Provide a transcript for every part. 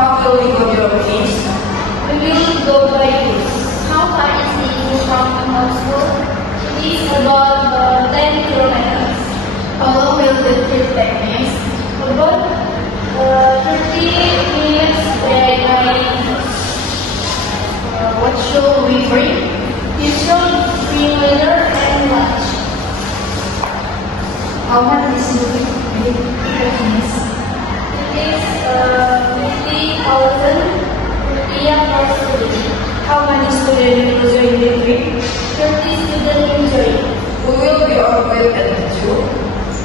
How will we go to your place? We will go by bus. How far is it from our school? It is about 10 kilometers. How long will the trip take place? About 30 minutes by bus. What should we bring? You should bring weather and lunch. How much is the ticket? It is 50,000 rupiah per student. How many students will join the trip? 30 students enjoy. Who will be our guide and teacher?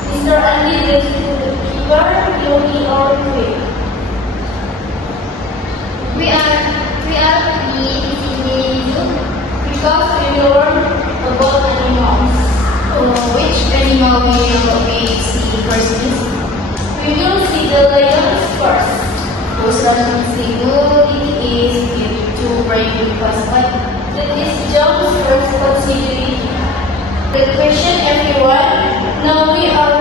Mr. Andy, the student keeper, will be our guide. We are in you because we will learn about animals. Which animal will we see first? We will see the lions first. Something good it is to bring because what? That is John's first consideration. The question everyone. Now we are